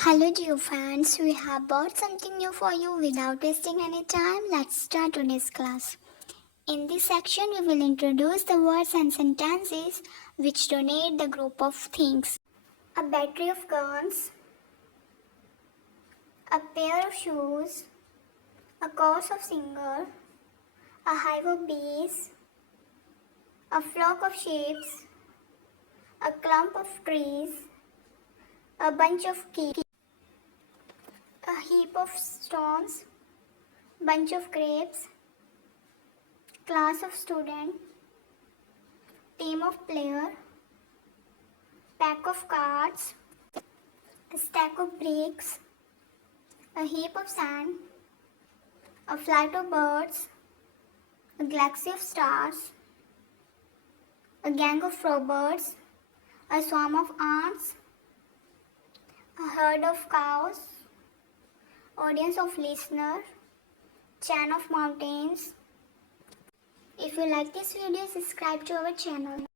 Hello dear fans, we have brought something new for you without wasting any time. Let's start today's class. In this section, we will introduce the words and sentences which denote the group of things. A battery of guns, a pair of shoes, a chorus of singers, a hive of bees, a flock of sheep, a clump of trees, a bunch of keys, a heap of stones, bunch of grapes, class of student, team of player, pack of cards, a stack of bricks, a heap of sand, a flight of birds, a galaxy of stars, a gang of robbers, a swarm of ants, a herd of cows, audience of listeners, chain of mountains. If you like this video, subscribe to our channel.